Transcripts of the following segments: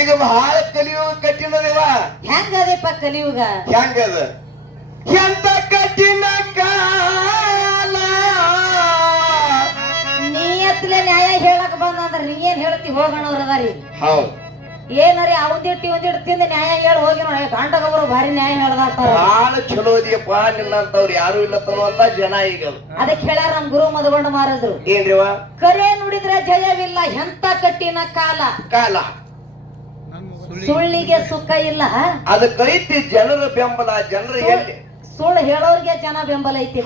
ಈಗ ಬಹಳ ಕಲಿಯುಗ ಕಠಿಣ ದೇವ. ಹೆಂಗದಪ್ಪ ಕಲಿಯುಗ? ಹೆಂಗದ? ಎಂತ ಕಠಿಣ ಕಾಲ. ನೀ ಎತ್ತಲೆ ನ್ಯಾಯ ಹೇಳಕ್ ಬಂದಂದ್ರ ನೀ ಏನ್ ಹೇಳ್ತಿ? ಹೋಗೋಣವ್ರ ಅದಾರಿ. ಹೌದು. ಏನರಿ ಅವಂದಿಟ್ಟು ಇವಂದಿಟ್ಟು ತಿಂದ ನ್ಯಾಯ ಹೇಳಿ ಹೋಗಿ ನೋಡಿ. ಗಂಡಗವರು ಭಾರಿ ನ್ಯಾಯ ಹೇಳ್ದಾರ್ತಾರ. ಬಹಳ ಚಲೋ ಇದೆಯಪ್ಪ ನಿನ್ನಂತವ್ರು ಯಾರು ಇಲ್ಲ ತನ್ನುವಂತ ಜನ ಈಗ. ಅದಕ್ಕೆ ಹೇಳ್ಯಾರ ನಮ್ ಗುರು ಮಧುಗೊಂಡ ಮಹಾರಾಜರು. ಏನ್ರಿವ? ಕರೆ ನುಡಿದ್ರೆ ಜಯವಿಲ್ಲ, ಎಂತ ಕಠಿಣ ಕಾಲ. ಕಾಲ ಸುಳ್ಳಿಗೆ ಸುಖ ಇಲ್ಲ. ಅದಕ್ಕೈತಿ ಜನರ ಬೆಂಬಲ. ಜನರು ಎಲ್ಲಿ ಸುಳ್ಳು ಹೇಳೋರ್ಗೆ ಜನ ಬೆಂಬಲ ಐತಿ.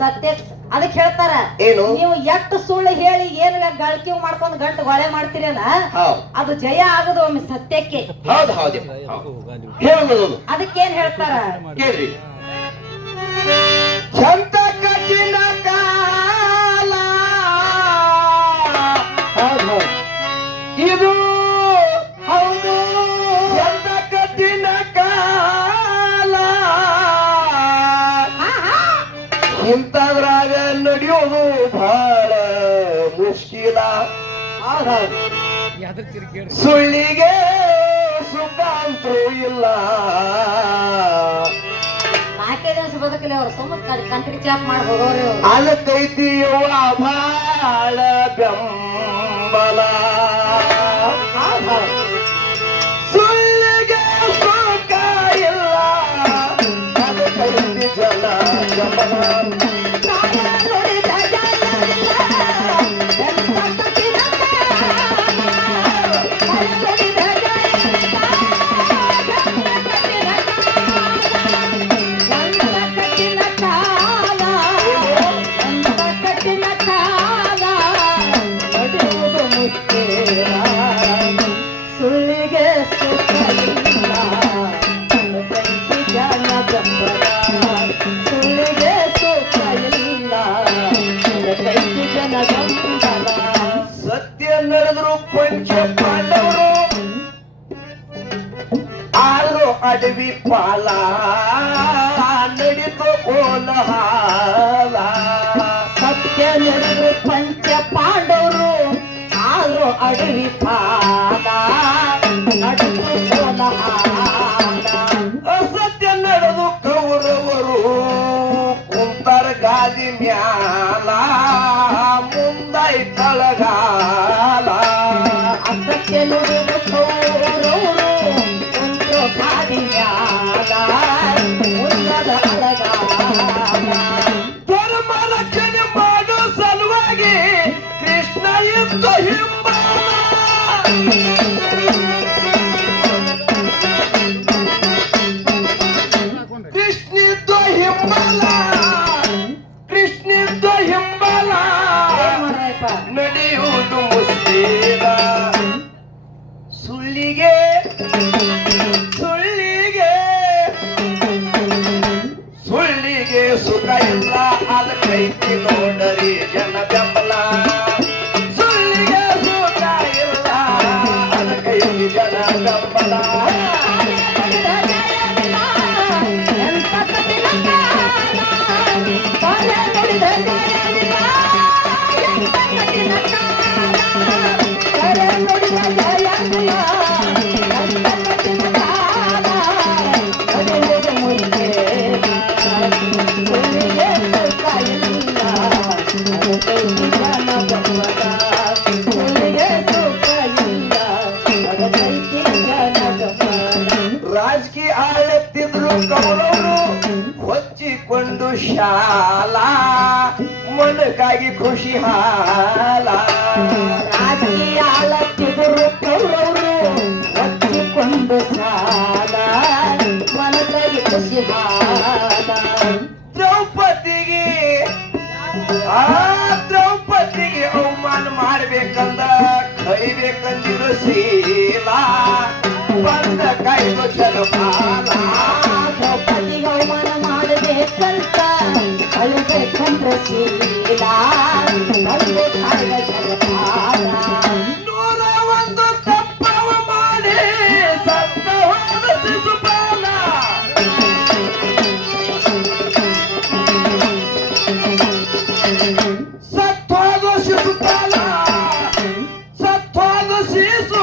ಸತ್ಯ ಅದಕ್ಕೆ ಹೇಳ್ತಾರ, ಏನು ನೀವು ಎಷ್ಟು ಸುಳ್ಳು ಹೇಳಿ ಏನು ಗಳಿಕೆ ಮಾಡ್ಕೊಂಡು ಗಂಟು ಗೊಳೆ ಮಾಡ್ತೀರಲ್ಲ, ಅದು ಜಯ ಆಗುದು ಒಮ್ಮೆ ಸತ್ಯಕ್ಕೆ. ಹೌದು ಹೌದು ಹೇಳುದು. ಅದಕ್ಕೇನ್ ಹೇಳ್ತಾರ ಕೇಳ್ರಿ. ಸಂತ ಕಠಿಣ ಕಾಲ ಇದು ಹೌದು. ಎಂತ ಕಠಿಣ ಕಾಲ. ಇಂಥದ್ರಾಗ ನಡೆಯೋದು ಬಹಳ ಮುಷ್ಕಿಲ. ಸುಳ್ಳಿಗೆ ಸುಖ ಅಂತೂ ಇಲ್ಲ. ನಾಲ್ಕೈದು ದಿವಸ ಬದುಕಲಿ ಅವ್ರು ಸುಮ್ಮನೆ ಕಂಟ್ರಿ ಚಾಪ್ ಮಾಡಿ ಹೋಗೋರು. ಅದಕ್ಕೈತಿ ಬಹಳ ಬೆಂಬಲ. ಸುಳ್ಳಿಗೆ ಸುಖ ಇಲ್ಲ. ಅದಕ್ಕೈತಿ ಜನ ಬೆಂಬಲ. ಸತ್ಯ ನಡೆದ್ರು ಪಂಚ ಪಾಂಡವರು ಆರು ಅಡವಿ ಪಾಲ ನಡಿತು ಕೋಲಹಾಲ. ಸತ್ಯ ನಡೆದ್ರು ಪಂಚ ಪಾಂಡವರು ಆರು ಅಡವಿ ಪಾಲ ನಡಿತು ಕೋಲಹಾಲ. ಅಸತ್ಯ ನಡೆದು ಕೌರವರು ಕುಂತರ ಗಾದಿ ಮ್ಯಾಲ ಮುಂದೈ ತಳಗಾಲ. ಅಸತ್ಯ ನುಡಿದು ಕೌರವರು ಕುಂತರ ಗಾದಿ ಮ್ಯಾಲ ಮುಂದದ ಅಳಗಾಲ. ಧರ್ಮ ರಕ್ಷಣೆ ಮಾಡೋ ಸಲುವಾಗಿ ಕೃಷ್ಣ ಇದ್ದ ಹಿಂಬಾಲ. ಕೃಷ್ಣಿದ್ದ ಹಿಂಬಲ. ಕೃಷ್ಣಿದ್ದ ಹಿಂಬಲ. ನಡೆಯುವುದು ಮುಸ್ಲಿಮ. ಸುಳ್ಳಿಗೆ ಸುಳ್ಳಿಗೆ ಸುಳ್ಳಿಗೆ ಸುಖ ಇಲ್ಲ. ಅದಕ್ಕೈತಿ ನೋಡರಿ ಜನ ಬೆಂಬಲ. ಸುಳ್ಳಿಗೆ ಸುಖ ಇಲ್ಲ. ಅದಕ್ಕೈತಿ ಜನ ಬೆಂಬಲ. ರಾಜಕೀಯ ಆಳತ್ತಿದ್ರು ಕೌರವರು ಹೊಚ್ಚಿಕೊಂಡು ಶಾಲ ಮನಕ್ಕಾಗಿ ಖುಷಿ ಹಾಲ. ರಾಜಕೀಯ ಆಳತ್ತಿದ್ರು ಕೌರವರು ಹೊಚ್ಚಿಕೊಂಡು ಶಾಲ ಮನಕ್ಕಾಗಿ ಖುಷಿ ಹಾಲ. ದ್ರೌಪದಿಗೆ ಅವಮಾನ ಮಾಡ್ಬೇಕಂದ ಕೈಬೇಕಂದಿರು ಶೀಲ ಬಂದ ಕೈದು ಜಲಪಾಲ. ದ್ರೌಪದಿಗೆ ಅವಮಾನ ಮಾಡಬೇಕಂತ ಕಳಿಬೇಕಂದ್ರ ಶೀಲ ಬಂದ ಕೈದು ಜಲಪಾಲ. 101 ತಪ್ಪವ ಮಾಡಿ ಸತ್ತವಾದ ಶಿಶುಪಾಲ. ಸತ್ತವಾದ ಶಿಶುಪಾಲ. ಸತ್ತವಾದ ಶಿಶು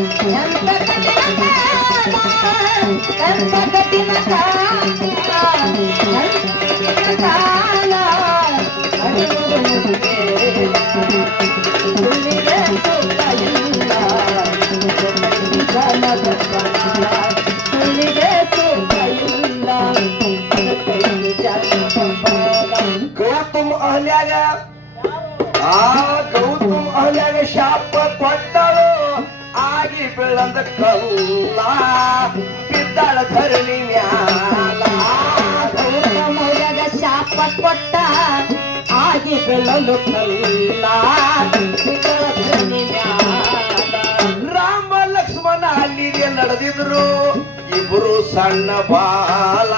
ಎಂತ ಕಠಿಣ ಕಾಲ ಅರಿಯುವುದು ಮುಗಿದೇನ. ಸುಳ್ಳಿಗೆ ಸುಖ ಇಲ್ಲ ಜನದ ಪ್ರಾಣ, ಸುಳ್ಳಿಗೆ ಸುಖ ಇಲ್ಲ ಜನದ ಪ್ರಾಣ. ಗೌತಮ್ ಅಹಲ್ಯಾಗ ಗೌತಮ್ ಅಹಲ್ಯಾಗ ಶಾಪ ಕೊಟ್ಟಳು, ಆಗಿ ಬೆಳಂದ ಕಲ್ಲ ಬಿದ್ದಾಳ ಧರಣಿ ಮ್ಯಾಲ. ಗೌತಮಯ್ಯಗ ಶಾಪ ಕೊಟ್ಟ, ಆಗಿ ಬೆಳಲು ಕಲ್ಲ ಬಿದ್ದಾಳ ಧರಣಿ ಮ್ಯಾಲ. ರಾಮ ಲಕ್ಷ್ಮಣ ಅಲ್ಲಿಗೆ ನಡೆದಿದ್ರು, ಇಬ್ರು ಸಣ್ಣ ಬಾಲ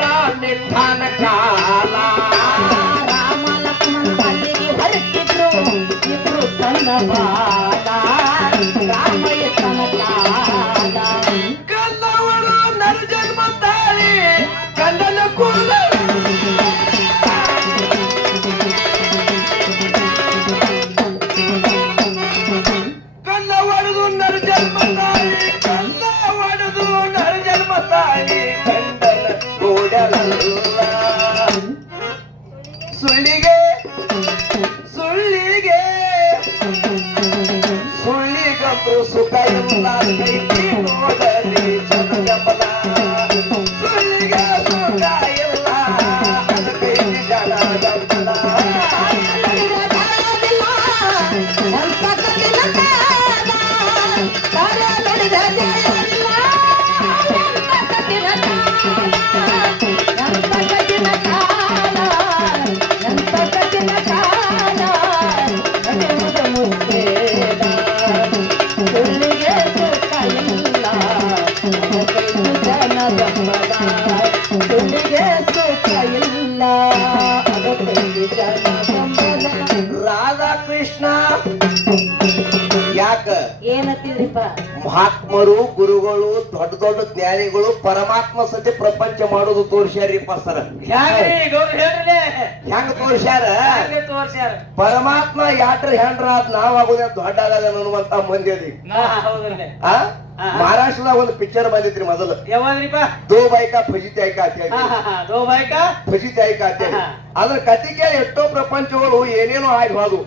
ರಾಮಿಠಾನ ಕಾಲ. ರಾಮ ಲಕ್ಷ್ಮಣ ಅಲ್ಲಿಗೆ ಹೊರಟಿದ್ರು, ಇಬ್ರು ಸಣ್ಣ ಬಾಲ ರಾಮಯ್ಯನ ಕಾಲ. ಕಲ್ಲವಳು ನರ ಜನ್ಮ ತಾಳಿ ಕನ್ನಡ ಕೂಲ. ಕಲ್ಲ ಒಡೆದು ನರ ಜನ್ಮ ತಾಳಿ, ಕಲ್ಲ ಒಡೆದು ನರ ಜನ್ಮ ತಾಳಿ ಕಂಡನ ಕೂಡಲಲ್ಲ. ಸುಳ್ಳಿಗೆ ಸುಳ್ಳಿಗೆ ಸುಳ್ಳಿಗಂತೂ ಸುಖ ಇಲ್ಲ, ಕೈಗೆ ನೋಡಲಿ ಜನಗಮನ. ಸುಳ್ಳಿಗೆ ಸುಖ ಇಲ್ಲ, ಅದು ಕೈಗೆ ಜನಗಮನ. ರಾಧಾಕೃಷ್ಣ ಯಾಕ ಏನಂತೀರಿಪ್ಪ? ಮಹಾತ್ಮರು ಗುರುಗಳು ದೊಡ್ಡ ದೊಡ್ಡ ಜ್ಞಾನಿಗಳು ಪರಮಾತ್ಮ ಸತಿ ಪ್ರಪಂಚ ಮಾಡೋದು ತೋರ್ಸ್ಯಾರಿಪ್ಪ ಸರ. ಹೆಂಗ ತೋರ್ಸ್ಯಾರ? ಪರಮಾತ್ಮ ಯಾಟ್ರ ಹೆಂಡ್ರ ಆದ್ ನಾವ್ ಆಗೋದೇ ದೊಡ್ಡ ಆಗದ ಅನ್ನುವಂತ ಮಂದಿ ಅದಿ. ಮಹಾರಾಷ್ಟ್ರದಾಗ ಒಂದು ಪಿಕ್ಚರ್ ಬಂದಿತ್ರಿ ಮೊದಲು, ದೋ ಬೈಕಾ ಫಜಿತಿ ಐಕಾ ಅಂತ ಹೇಳಿ. ಫಜಿತಿ ಐಕಾ ಅಂತ ಹೇಳಿ ಅದ್ರ ಕತಿಗೆ ಎಷ್ಟೋ ಪ್ರಪಂಚಗಳು ಏನೇನೋ ಆಗಿ ಹೋದು.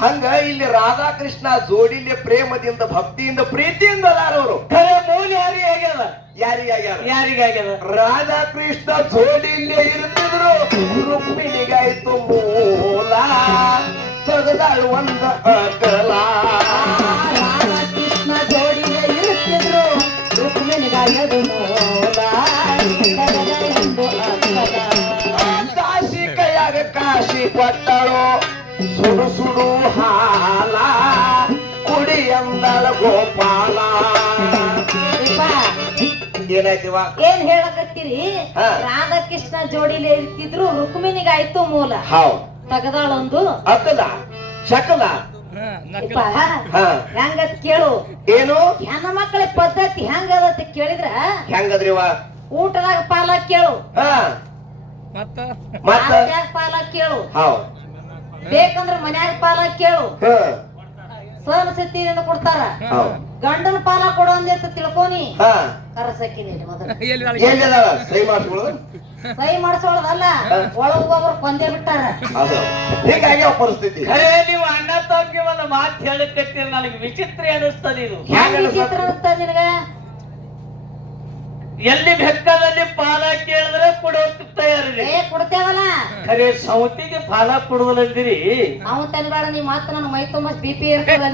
ಹಂಗ ಇಲ್ಲಿ ರಾಧಾಕೃಷ್ಣ ಜೋಡಿಲಿ ಪ್ರೇಮದಿಂದ ಭಕ್ತಿಯಿಂದ ಪ್ರೀತಿಯಿಂದ ಅದಾರವರು. ಯಾರಿಗಾಗ್ಯಾರ? ರಾಧಾಕೃಷ್ಣ ಜೋಡಿಲ್ಲೇ ಇರ್ತಿದ್ರು, ರುಕ್ಮಿಣಿಗಾಯ್ತು ಮೂಲ ತಗದಾಳು ಒಂದ ಅಗಲ. ರಾಧಾಕೃಷ್ಣ ಜೋಡಿಗೆ ಇರುತ್ತಿದ್ರು, ರುಕ್ಮಿಣಿಗಾಯದು ಮೂಲ ಒಂದು ಅಗಲ. ಕಾಶಿ ಕೈಯಾಗ ಕಾಶಿ ಕೊಟ್ಟಳು, ಸುಡು ಸುಡು ಹಾಲ ಕುಡಿ ಎಂದಳ ಗೋಪಾಲ. ಏನಾಯ್ತಿವ? ಏನ್ ಹೇಳಕತ್ತೀರಿ? ಹಾ. ರಾಧಾಕೃಷ್ಣ ಜೋಡಿಲಿ ಇರ್ತಿದ್ರು, ರುಕ್ಮಿಣಿಗಾಯ್ತು ಮೂಲ ಹೌದ್ ತಗದಾಳೊಂದು ಅಕ್ಕದ ಶಕಲ. ಹೆಂಗತ್ ಕೇಳು. ಏನು ಹೆಣ್ಣ ಮಕ್ಕಳ ಪದ್ಧತಿ ಹೆಂಗದ ಕೇಳಿದ್ರ ಹೆಂಗದ್ರಿವ? ಊಟದಾಗ ಪಾಲ ಕೇಳು, ಮತ್ತ ಪಾಲ ಕೇಳು, ಹೌದ್ ಬೇಕಂದ್ರ ಮನ್ಯಾಗ ಪಾಲ ಕೇಳು. ಸಹನ ಸಿದ್ಧಿಯಿಂದ ಕೊಡ್ತಾರ. ಗಂಡನ ಪಾಲ ಕೊಡು ಅಂದಿರ್ತ ತಿಳ್ಕೊನಿ. ಕರಸಕ್ಕಿ ಮೊದಲು ಸಹಿ ಮಾಡಿಸ್ಕೊಳ್ಳೋದು, ಸಹಿ ಮಾಡಿಸೋಳದಲ್ಲ, ಒಳಗೊಬ್ಬರು ಕೊಂದೇ ಬಿಟ್ಟಾರ. ಹೀಗಾಗಿ ಪರಿಸ್ಥಿತಿ. ನೀವು ಅಣ್ಣ ತಂಗಿ ಒಂದು ಮಾತು ಹೇಳಕತ್ತೀರಿ, ನನಗೆ ವಿಚಿತ್ರ ಅನಿಸ್ತದ ಇದು. ಹೆಂಗ್ ವಿಚಿತ್ರ ಅನಿಸ್ತದ ನಿನಗ? ಎಲ್ಲಿ ಬೆಕ್ಕದಲ್ಲಿ ಪಾಲ ಕೇಳಿದ್ರೆ ಕೊಡೋಕ್ ತಯಾರಿದೆ. ಕೊಡ್ತೇವಲ್ಲ, ಖರೆ ಸೌತಿಗೆ ಪಾಲ ಕೊಡುವುದಂದಿರಿ. ನಾವು ತನಬೇಡ, ನೀ ಮಾತ್ರ ನನ್ನ ಮೈ ತುಂಬ BP ಇರ್ತದ.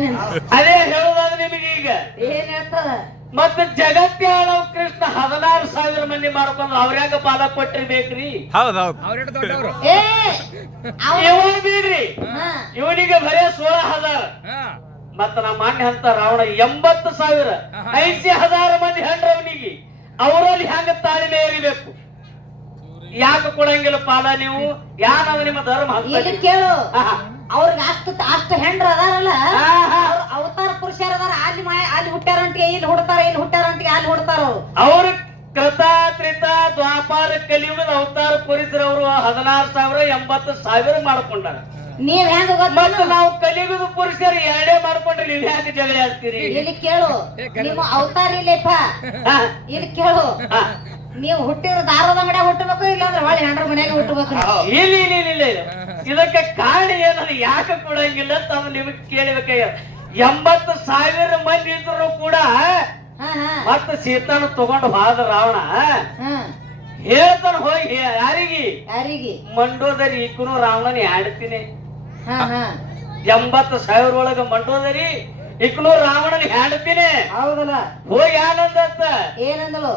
ಅದೇ ಹೇಳುದಾದ್ರೆ ನಿಮಗೆ ಈಗ ಏನ್ ಹೇಳ್ತದ? ಮತ್ತೆ ಜಗತ್ತೇ ಆಳವ್ ಕೃಷ್ಣ 16,000 ಮಂದಿ ಮಾಡ್ಕೊಂಡು ಅವ್ರ್ಯಾಗ ಪಾಲ ಕೊಟ್ಟಿರ್ಬೇಕ್ರಿ. ಏ ಇವ ಬೀಡ್ರಿ, ಇವನಿಗೆ ಬರೇ 16,000. ಮತ್ತ ನಮ್ಮ ಅಣ್ಣ ಅಂತ ರಾವಣ 80,000, 80,000 ಮಂದಿ ಹೆಂಡ್ರವನಿಗೆ. ಅವರಲ್ಲಿ ಹೆಂಗ ತಾಳ್ಮೆ ಇರಬೇಕು? ಯಾಕೆ ಕೊಡಂಗಿಲ್ಲ ಪಾಲ ನೀವು? ಯಾನವ ನಿಮ್ಮ ಧರ್ಮ? ಇಲ್ಲಿ ಕೇಳು, ಅವ್ರಿಗೆ ಅಷ್ಟು ಹೆಂಡ್ರ ಅದಾರಲ್ಲ, ಅವತಾರ ಪುರುಷರ ಅದಾರ. ಅಲ್ಲಿ ಹುಟ್ಟಾರಂಟಿಗೆ ಇಲ್ಲಿ ಹುಡ್ತಾರ, ಇಲ್ಲಿ ಹುಟ್ಟಾರಂಟಿಗೆ ಅಲ್ಲಿ ಹುಡ್ತಾರ. ಅವ್ರು ಕೃತ ತ್ರಿತ ದ್ವಾಪಾರ ಕಲಿಯುಗದ ಅವತಾರ ಪುರುಷರವರು 16,000 80,000 ಮಾಡ್ಕೊಂಡಾರ. ನೀವ್ ಹೆಂಗ ಮತ್ತೆ ನಾವು ಕಲಿಯುಗದ ಪುರುಷರು 2 ಮಾಡ್ಕೊಂಡ್ರೆ ನೀವ್ ಯಾಕೆ ಜಗಳ ಆಡ್ತೀರಿ ಇಲ್ಲಿ ಕೇಳು ನಿಮ್ಮ ಅವತಾರ ಇಲ್ಲಪ್ಪ ಇಲ್ಲಿ ಕೇಳು ನೀವು ಹುಟ್ಟಿದ್ರೆ ದಾರದ ಮನ್ಯಾಗ ಹುಟ್ಟಬೇಕು ಇಲ್ಲಾಂದ್ರೆ ಹೊಳ್ಳಿ ಹೆಂಡ್ರ ಮನ್ಯಾಗ ಹುಟ್ಟಬೇಕು ಇಲ್ಲ ಇಲ್ಲ ಇಲ್ಲ ಇಲ್ಲ ಇದಕ್ಕೆ ಕಾರಣ ಏನದು ಯಾಕೆ ಕೊಡಂಗಿಲ್ಲ ತಾವು ನಿಮಗೆ ಕೇಳಬೇಕ 80,000 ಮಂದಿ ಇದ್ರು ಕೂಡ ಮತ್ತ ಸೀತಾನ ತಗೊಂಡು ಹೋದ ರಾವಣ ಹೇಳ್ತಾನ ಹೋಗಿ ಯಾರಿಗೆ ಮಂಡೋದರಿ ಈಕನು ರಾವಣನ ಆಡ್ತೀನಿ 80,000 ಒಳಗ ಮಂಡೋದರಿ ಈಕನು ರಾವಣನ ಆಡ್ತೀನಿ ಹೌದಲ್ಲ ಹೋಗಿ ಆನಂದತ್ತ ಏನಂದಳು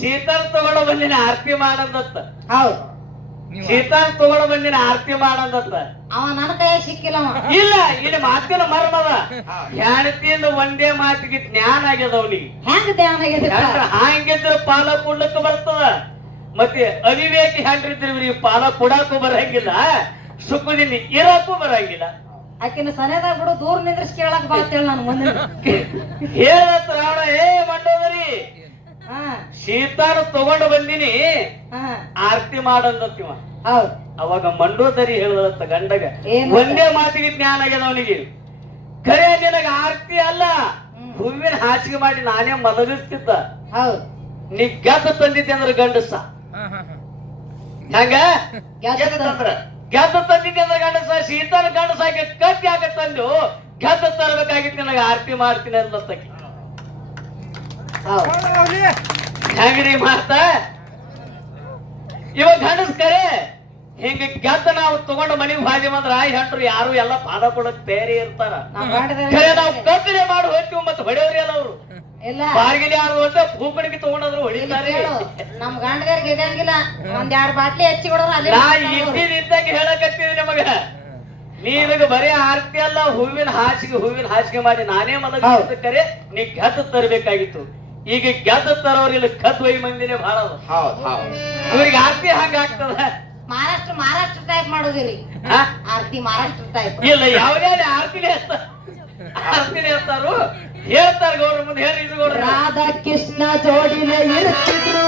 ಸೀತಾನ ತಗೊಂಡು ಬಂದಿನ ಆರತಿ ಮಾಡಂದತ್ತ ಹೌದು ಸೀತಾನ ತಗೊಂಡು ಬಂದಿನ ಆರತಿ ಮಾಡಂದತ್ತ ಅವ ನನ್ನ ಕೈಯಾಗ ಸಿಕ್ಕಿಲ್ಲ ಇಲ್ಲ ಇಲ್ಲಿ ಮಾತಿನ ಮರ್ಮದ ಹೆಂಡತಿಯಿಂದ ಒಂದೇ ಮಾತಿಗೆ ಜ್ಞಾನ ಆಗ್ಯದ ಅವನಿಗೆ ಹೆಂಗ ಧ್ಯಾನ ಆಗ್ಯದ ಹಾಂಗಿದ್ರ ಪಾಲ ಕೊಡ್ಲಕ್ಕ ಬರ್ತದ ಮತ್ತೆ ಅವಿವೇಕಿ ಹೆಂಡ್ರಿದ್ರಿ ಪಾಲ ಕೊಡಾಕು ಬರಂಗಿಲ್ಲ ಸುಖದಿಂದ ಇರಾಕು ಬರಂಗಿಲ್ಲ ಆಕಿನ ಸನೇದಾಗ ಬಿಡು ದೂರ ನಿಂದ್ರಿಸಿ ಕೇಳಕ್ ಬಾ ಅಂತೇಳಿ ನಾನು ಮುಂದೆ ಹೇಳತ್ತ ರಾವಣ ಮಂಡೋದರಿ ಸೀತಾನ ತಗೊಂಡು ಬಂದಿನಿ ಆರತಿ ಮಾಡಂದತ್ತಿವ ಅವಾಗ ಮಂಡೋದರಿ ಹೇಳದತ್ತ ಗಂಡಗ ಒಂದೇ ಮಾತಿಗೆ ಜ್ಞಾನ ಆಗ್ಯದ ಅವನಿಗೆ ಖರೆ ನಿನಗ ಆರತಿ ಅಲ್ಲ ಹೂವಿನ ಹಾಸಿಗೆ ಮಾಡಿ ನಾನೇ ಮಲಗಿಸ್ತಿದ್ದ ನೀ ಗೆದ್ದ ತಂದಿದ್ದೆ ಅಂದ್ರೆ ಗಂಡಸ ಹಂಗ ಗೆದ್ದ ತಂದಿದ್ದೆ ಅಂದ್ರೆ ಗಂಡಸ ಸೀತಾನ ಗಂಡಸ ಹಾಕಿ ಕತ್ತಿ ಹಾಕ ತಂದು ಗೆದ್ದ ತರಬೇಕಾಗಿತ್ತು ನನಗೆ ಆರತಿ ಮಾಡ್ತೀನಿ ಅಂತಕ್ಕಿ ಹೆಂಗ್ರಿ ಮಾತ ಇವಾಗ ಗಂಡಸ್ ಕರೆ ಹಿಂಗ ಗೆದ್ದ ನಾವು ತಗೊಂಡು ಮನೆಗೆ ಭಾಜಿ ಬಂದ್ರ ಹೆಂಡ್ರು ಯಾರು ಎಲ್ಲ ಪಾದ ಕೊಡಕ್ ತಯಾರಿ ಇರ್ತಾರ ಖರೆ ನಾವು ಕತ್ತಲೆ ಮಾಡಿ ಹೋಗ್ತೀವಿ ಮತ್ತೆ ಹೊಡೆಯವ್ರಿ ಅಲ್ಲ ಅವ್ರು ಬಾರ್ಗಿಲಿ ಯಾರು ಅಂತ ಭೂಪಣಿಗೆ ತಗೊಂಡ್ರು ಹೊಡಿತಾರೆ ನಮ್ ಗಂಡಗಾರಿಗೆ ಇದಂಗಿಲ್ಲ ಒಂದ್ 2 ಬಾಟ್ಲಿ ಹೆಚ್ಚಿ ಕೊಡೋರು ನಾ ಇದ್ದಾಗ ಹೇಳಕತ್ತೀನಿ ನಿಮಗ ನೀನಗ ಬರೀ ಆರತಿ ಅಲ್ಲ ಹೂವಿನ ಹಾಸಿಗೆ ಮಾಡಿ ನಾನೇ ಮಲಗ ಕರೆ ನೀ ಗೆದ್ದು ತರಬೇಕಾಗಿತ್ತು ಈಗ ಗೆದ್ದು ತರೋರಿಲ್ಲ ಕದ್ದು ಒಯ್ ಮಂದಿನೇ ಬಹಳ ಇವ್ರಿಗೆ ಆರತಿ ಹಂಗ ಆಗ್ತದ ಮಹಾರಾಷ್ಟ್ರ ಟೈಪ್ ಮಾಡೋದಿರಿ ಆರತಿ ಮಹಾರಾಷ್ಟ್ರ ಟೈಪ್ ಇಲ್ಲ ಯಾವುದೇ ಆರತಿನೇ ಹೇಳ್ತಾರು ಹೇಳ್ತಾರ ಗೌಡ್ರ ಮುಂದೆ ಹೇಳಿ ಇದು ಗೌಡ್ರ ರಾಧಾ ಕೃಷ್ಣ ಜೋಡಿನ ಇರುತ್ತಿದ್ರು